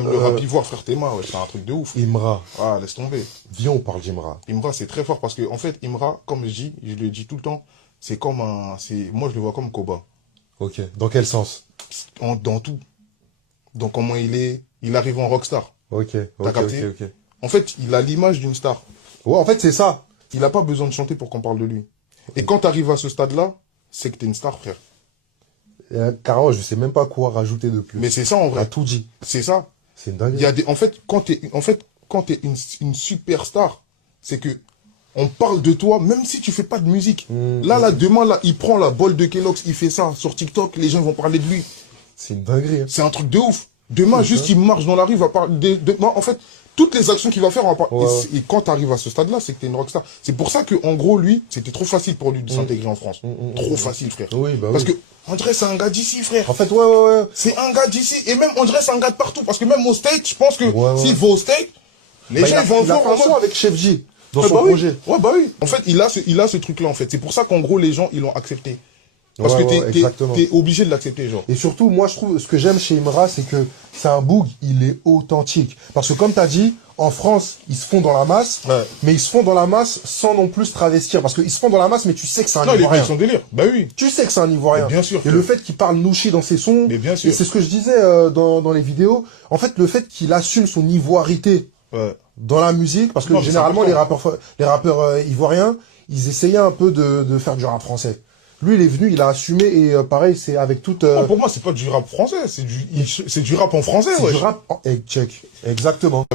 Même le rap ivoire, frère Théma, ouais, c'est un truc de ouf. Imra. Ah, laisse tomber. Viens, on parle d'Imra. Imra, c'est très fort parce que, en fait, Imra, comme je le dis tout le temps, c'est comme moi, je le vois comme Koba. Ok. Dans quel sens? Dans tout. Dans comment il arrive en rockstar. Ok. T'as capté? Ok. En fait, il a l'image d'une star. Ouais, en fait, c'est ça. Il n'a pas besoin de chanter pour qu'on parle de lui. Et quand t'arrives à ce stade-là, c'est que t'es une star, frère. Carrément, je sais même pas quoi rajouter de plus. Mais c'est ça, en T'as vrai. tout dit. C'est ça. C'est une dinguerie. Il y a en fait, quand t'es une superstar, c'est que on parle de toi, même si tu fais pas de musique. Là, demain, là, il prend la bolle de Kellogg's, il fait ça sur TikTok, les gens vont parler de lui. C'est une dinguerie. Hein. C'est un truc de ouf. Demain, juste, il marche dans la rue, il va parler non, en fait, toutes les actions qu'il va faire, on va parler. Ouais. Et quand t'arrives à ce stade-là, c'est que t'es une rockstar. C'est pour ça que, en gros, lui, c'était trop facile pour lui de s'intégrer en France. Trop facile, frère. Oui, bah Parce oui. que, André, c'est un gars d'ici, frère. En fait, ouais. C'est un gars d'ici. Et même André, c'est un gars de partout. Parce que même au State, je pense que Ouais. s'il va au State, les gens vont le il a voir fait en un son mode. avec Chef J dans Ah son bah oui. projet. Ouais, bah oui. En fait, il a ce truc-là, en fait. C'est pour ça qu'en gros, les gens, ils l'ont accepté. Parce que exactement. t'es obligé de l'accepter, genre. Et surtout, moi, je trouve, ce que j'aime chez Imra, c'est que c'est un boug, il est authentique. Parce que comme t'as dit, en France, ils se font dans la masse, Ouais. mais ils se font dans la masse sans non plus se travestir. Parce qu'ils se font dans la masse, mais tu sais que c'est un Non, il est Ivoirien. son délire. Bah oui. Tu sais que c'est un Ivoirien. Mais bien sûr Et que- le fait qu'il parle nouchi dans ses sons, Mais bien sûr. et c'est ce que je disais dans les vidéos, en fait, le fait qu'il assume son ivoirité Ouais. dans la musique, parce que Non, mais c'est généralement, important. les rappeurs ivoiriens, ils essayaient un peu de faire du rap français. Lui, il est venu, il a assumé, et pareil, c'est avec toute... Non, pour moi, c'est pas du rap français. C'est du rap en français, c'est ouais. du rap... Check. Exactement.